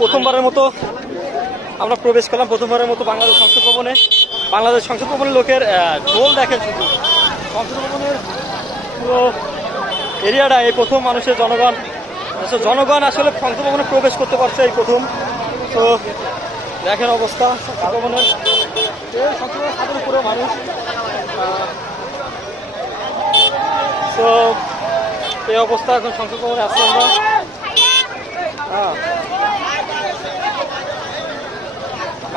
প্রথমবারের মতো আমরা প্রবেশ করলাম, প্রথমবারের মতো বাংলাদেশ সংসদ ভবনে। বাংলাদেশ সংসদ ভবনের লোকের ঢোল দেখেন শুধু। সংসদ ভবনের পুরো এরিয়াটা, এই প্রথম মানুষের জনগণ। জনগণ আসলে সংসদ ভবনে প্রবেশ করতে পারছে এই প্রথম। তো দেখেন অবস্থা, সংসদ ভবনের সংসদ উপরে মানুষ। তো এই অবস্থা এখন সংসদ ভবনে আসছি আমরা। হ্যাঁ।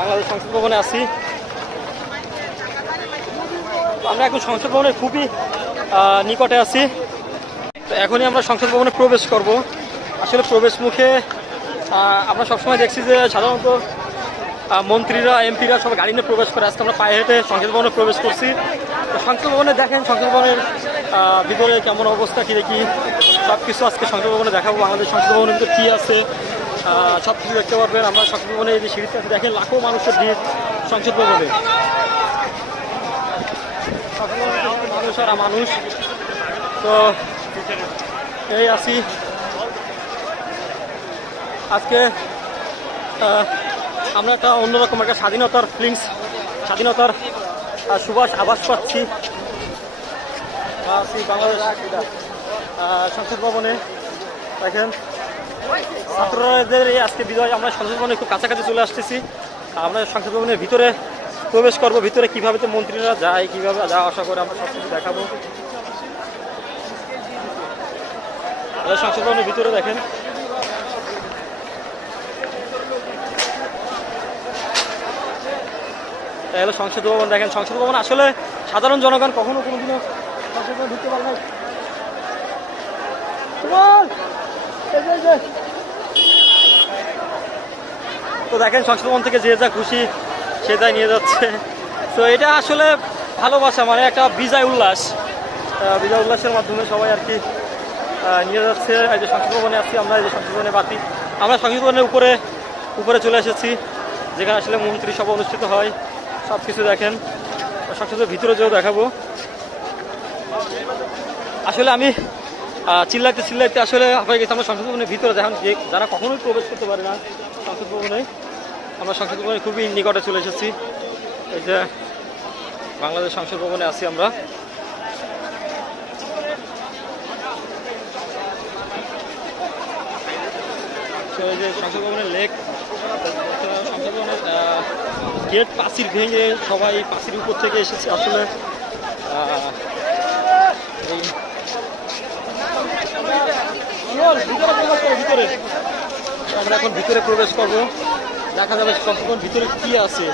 বাংলাদেশ সংসদ ভবনে আছি। আমরা এখন সংসদ ভবনের খুবই নিকটে আছি। তো এখনই আমরা সংসদ ভবনে প্রবেশ করব। আসলে প্রবেশ মুখে আমরা সবসময় দেখছি যে সাধারণত মন্ত্রীরা, এমপিরা সব গাড়ি নিয়ে প্রবেশ করে। আজকে আমরা পায়ে হেঁটে সংসদ ভবনে প্রবেশ করছি। তো সংসদ ভবনে দেখেন, সংসদ ভবনের ভিতরে কেমন অবস্থা কী? দেখি সব কিছু আজকে সংসদ ভবনে দেখাবো। বাংলাদেশ সংসদ ভবনের ভিতরে কী আছে? সব কিছু দেখতে পারবেন। আমরা সংসদ ভবনে এই সিঁড়িতে দেখেন লাখো মানুষের ভিড় সংসদ ভবনে। মানুষ আর মানুষ। তো এই আছি। আজকে আমরা একটা অন্যরকম একটা স্বাধীনতার ফিলিংস, স্বাধীনতার সুবাস আভাস পাচ্ছি। বাংলাদেশ সংসদ ভবনে। দেখেন। ছাত্রদের এই আজকে বিজয় আমরা সংসদ ভবনে একটু কাছাকাছি চলে আসতেছি। আমরা সংসদ ভবনের ভিতরে প্রবেশ করব। ভিতরে কীভাবে তো মন্ত্রীরা যায়, কীভাবে যাওয়া আশা করে আমরা সব কিছু দেখাবো সংসদ ভবনের ভিতরে দেখেন। এই হলো সংসদ ভবন দেখেন। সংসদ ভবন আসলে সাধারণ জনগণ কখনো কোনোদিনও সংসদ ভবনে ঢুকতে পারে না তো দেখেন সংসদ ভবন থেকে যে যা খুশি সে তাই নিয়ে যাচ্ছে। তো এটা আসলে ভালোবাসা মানে একটা বিজয় উল্লাস। বিজয় উল্লাসের মাধ্যমে সবাই আর কি নিয়ে যাচ্ছে। এই যে সংসদ ভবনে আসছি আমরা, এই যে ভবনে বাতি আমরা সংসদ ভবনের উপরে উপরে চলে এসেছি, যেখানে আসলে মন্ত্রী সভা অনুষ্ঠিত হয়। সব কিছু দেখেন। সংসদের ভিতরে যেও দেখাবো। আসলে আমি চিল্লাইতে চিল্লাইতে আসলে হয়ে গেছে আমরা সংসদ ভবনের ভিতরে। দেখেন যে যারা কখনোই প্রবেশ করতে পারে না সংসদ ভবনে, আমরা সংসদ ভবনে খুবই নিকটে চলে এসেছি। এই যে বাংলাদেশ সংসদ ভবনে আছি আমরা। এই যে সংসদ ভবনের লেক, সংসদ ভবনের গেট পাঁচির ভেঙে সবাই পাঁচির উপর থেকে এসেছে। আসলে ভিতরে আমরা এখন ভিতরে প্রবেশ করব। দেখা যাবে কতক্ষণ ভিতরে কি আছে।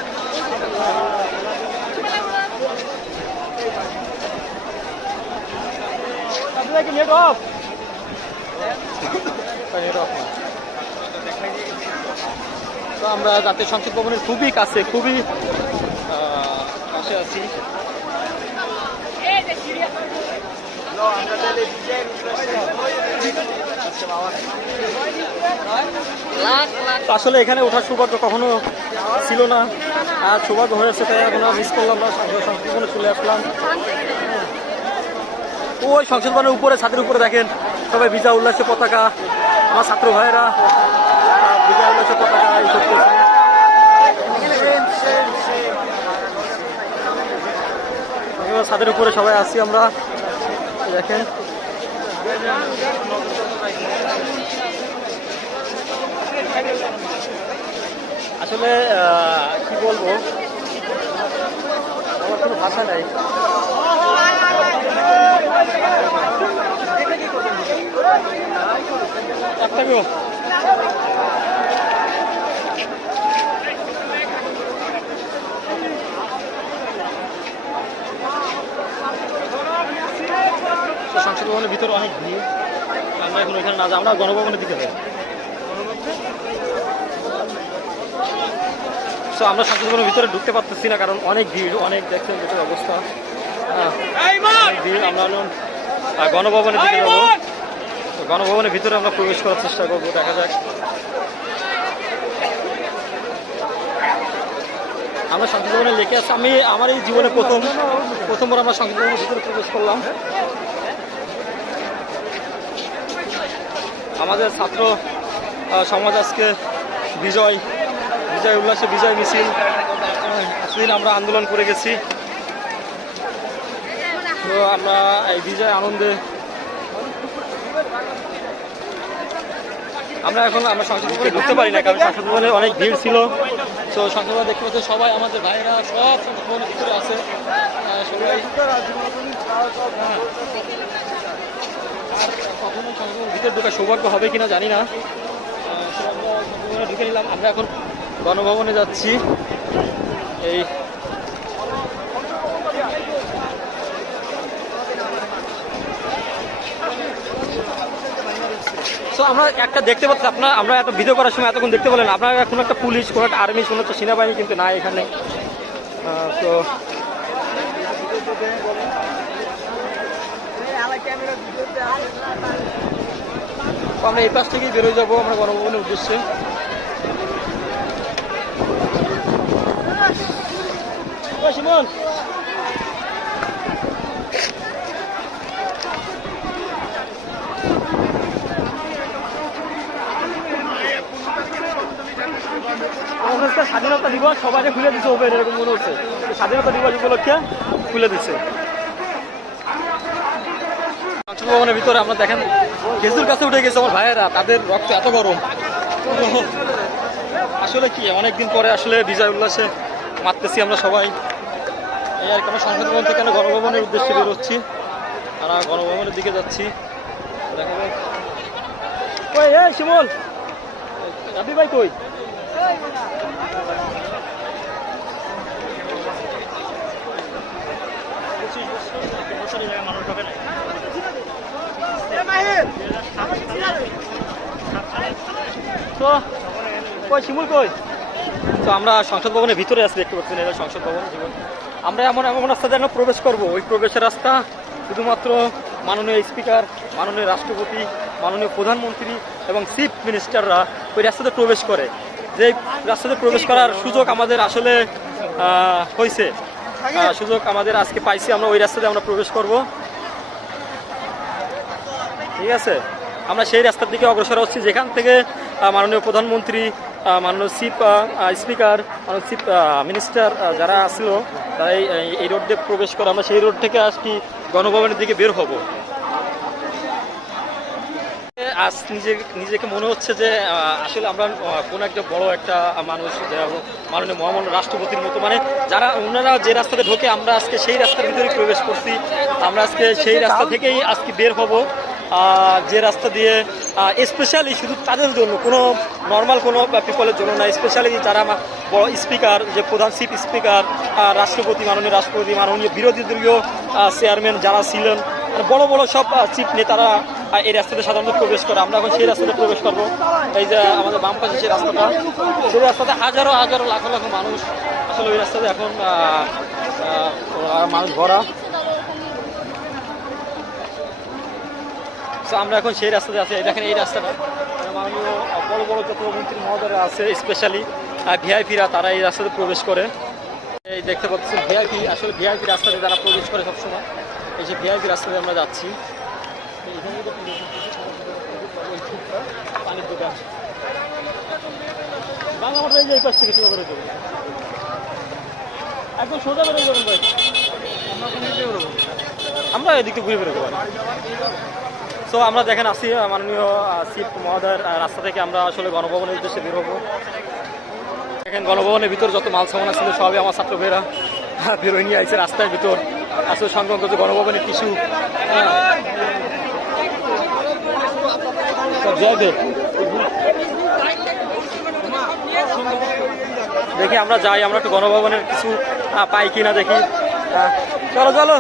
নেট অফ নেট অফ তো আমরা জাতীয় সংসদ ভবনের খুবই কাছে খুবই কাছে আছি। তো আসলে এখানে ওঠার সৌভাগ্য কখনো ছিল না। আর সৌভাগ্য হয়েছে তাই এখন মিস করলাম না। সংসদ সংসদ চলে আসলাম। ওই সংসদ ভবনের উপরে, ছাদের উপরে দেখেন সবাই বিজয় উল্লাসে পতাকা। আমার ছাত্র ভাইয়েরা বিজয় উল্লাসে পতাকা এই করতেছে ছাদের উপরে সবাই আছি আমরা। দেখেন। আসলে কি বলব? আমার কোনো ভাষা নাই। একটাকেও তো সংসদ ভবনের ভিতরে অনেক ভিড়। আমরা এখন ওইখানে না যাই, আমরা গণভবনের দিকে যাই। তো আমরা সংসদ ভবনের ভিতরে ঢুকতে পারতেছি না, কারণ অনেক ভিড়, অনেক দেখছেন ভিতরে অবস্থা। ভিড়, আমরা গণভবনের দিকে যাব। গণভবনের ভিতরে আমরা প্রবেশ করার চেষ্টা করব, দেখা যাক। আমরা সংসদ ভবনে লেখে আসছি আমি, আমার এই জীবনে প্রথম, প্রথমবার আমরা সংসদ ভবনের ভিতরে প্রবেশ করলাম। আমাদের ছাত্র সমাজ আজকে বিজয় বিজয় উল্লাসে বিজয় মিছিল, এতদিন আমরা আন্দোলন করে গেছি। তো আমরা এই বিজয় আনন্দে আমরা এখন আমরা সংসদ ভবনে ঢুকতে পারি না, কারণ সংসদ ভবনে অনেক ভিড় ছিল। তো সংসদ ভবনে দেখতে পাচ্ছি সবাই, আমাদের ভাইরা সব সংসদ ভবনের ভিতরে আছে। সবাই কখনো ভিতরে ঢোকার সৌভাগ্য হবে কিনা জানি না। ঢুকে নিলাম। আমরা এখন গণভবনে যাচ্ছি। এই তো আমরা একটা দেখতে পাচ্ছি, আপনার আমরা এত ভিডিও করার সময় এতক্ষণ দেখতে পেলেন আপনারা কোনো একটা পুলিশ, কোনো একটা আর্মি কোনো একটা সেনাবাহিনী কিন্তু নাই এখানে। তো আমরা এই পাশ থেকেই বেরোয় যাব আমরা গণভবনের উদ্দেশ্যে। আজকে স্বাধীনতা দিবস সবাইকে খুলে দিচ্ছে ওপেন এরকম মনে হচ্ছে। স্বাধীনতা দিবস উপলক্ষে খুলে দিচ্ছে সংসদ ভবনের ভিতরে আমরা দেখেন খেজুর কাছে উঠে গেছে আমার ভাইয়েরা তাদের রক্ত এত গরম আসলে কি অনেকদিন পরে আসলে বিজয় উল্লাসে মারতেছি আমরা সবাই এই আর কি আমরা সংসদ ভবন থেকে গণভবনের উদ্দেশ্যে বেরোচ্ছি আমরা গণভবনের দিকে যাচ্ছি দেখা যাক ওই এই শিমল রাবি ভাই কই তো, কই শিমুল কই? তো আমরা সংসদ ভবনের ভিতরে আছি, দেখতে পাচ্ছেন এটা সংসদ ভবন, জীবন। আমরা এমন এমন রাস্তা যেন প্রবেশ করব। ওই প্রবেশের রাস্তা শুধুমাত্র মাননীয় স্পিকার, মাননীয় রাষ্ট্রপতি, মাননীয় প্রধানমন্ত্রী এবং চিফ মিনিস্টাররা ওই রাস্তাতে প্রবেশ করে। যে রাস্তাতে প্রবেশ করার সুযোগ আমাদের আসলে হয়েছে সুযোগ আমাদের আজকে পাইছি। আমরা ওই রাস্তাতে আমরা প্রবেশ করব। ঠিক আছে? আমরা সেই রাস্তার দিকে অগ্রসর হচ্ছি। যেখান থেকে মাননীয় প্রধানমন্ত্রী মাননীয় চিফ স্পিকার, মাননীয় চিফ মিনিস্টার যারা আসলো, তারা এই রোড দিয়ে প্রবেশ করে, আমরা সেই রোড থেকে আজকে গণভবনের দিকে বের হব। আজ নিজে, নিজেকে মনে হচ্ছে যে আসলে আমরা কোনো একটা বড় একটা মানুষ মাননীয় মহামান্য রাষ্ট্রপতির মতো মানে যারা ওনারা যে রাস্তাতে ঢোকে, আমরা আজকে সেই রাস্তার ভিতরে প্রবেশ করছি। আমরা আজকে সেই রাস্তা থেকেই আজকে বের হব। যে রাস্তা দিয়ে স্পেশালি শুধু তাদের জন্য, কোনো নর্মাল কোনো পিপলের জন্য না স্পেশালি যারা বড় স্পিকার যে প্রধান চিফ স্পিকার রাষ্ট্রপতি, মাননীয় রাষ্ট্রপতি, মাননীয় বিরোধী দলীয় চেয়ারম্যান যারা ছিলেন বড় বড় সব চিফ নেতারা এই রাস্তাতে সাধারণত প্রবেশ করে। আমরা এখন সেই রাস্তাতে প্রবেশ করব। এই যে আমাদের বাম পাশে সেই রাস্তাটা, সেই রাস্তাতে হাজারো হাজারো, লাখো লাখো মানুষ আসলে ওই রাস্তাতে এখন মানুষ ভরা। আমরা এখন সেই রাস্তাতে আছি। দেখেন এই রাস্তাটা। মাননীয় বড় বড় যত মন্ত্রী মহোদয়রা আছে স্পেশালি ভিআইপিরা তারা এই রাস্তাতে প্রবেশ করে। এই দেখতে পাচ্ছেন ভিআইপি আসলে ভিআইপি রাস্তাতে যারা প্রবেশ করে সবসময়। এই যে ভিআইপি রাস্তাতে আমরা যাচ্ছি। এই একদম আমরা এদিক ঘুরে বেরোবো সো আমরা দেখেন আসি মাননীয় শিব মহোদয়ের রাস্তা থেকে আমরা আসলে গণভবনের উদ্দেশ্যে বের হব। দেখেন গণভবনের ভিতর যত মাল সামান ছিল সবই আমার ছাত্র বেরা বেরোয় নিয়ে আইছে রাস্তার ভিতর। আসলে সংক্রান্ত যে গণভবনের কিছু সব যাবে দেখি আমরা যাই, আমরা একটু গণভবনের কিছু পাই কিনা দেখি। চলো চলো।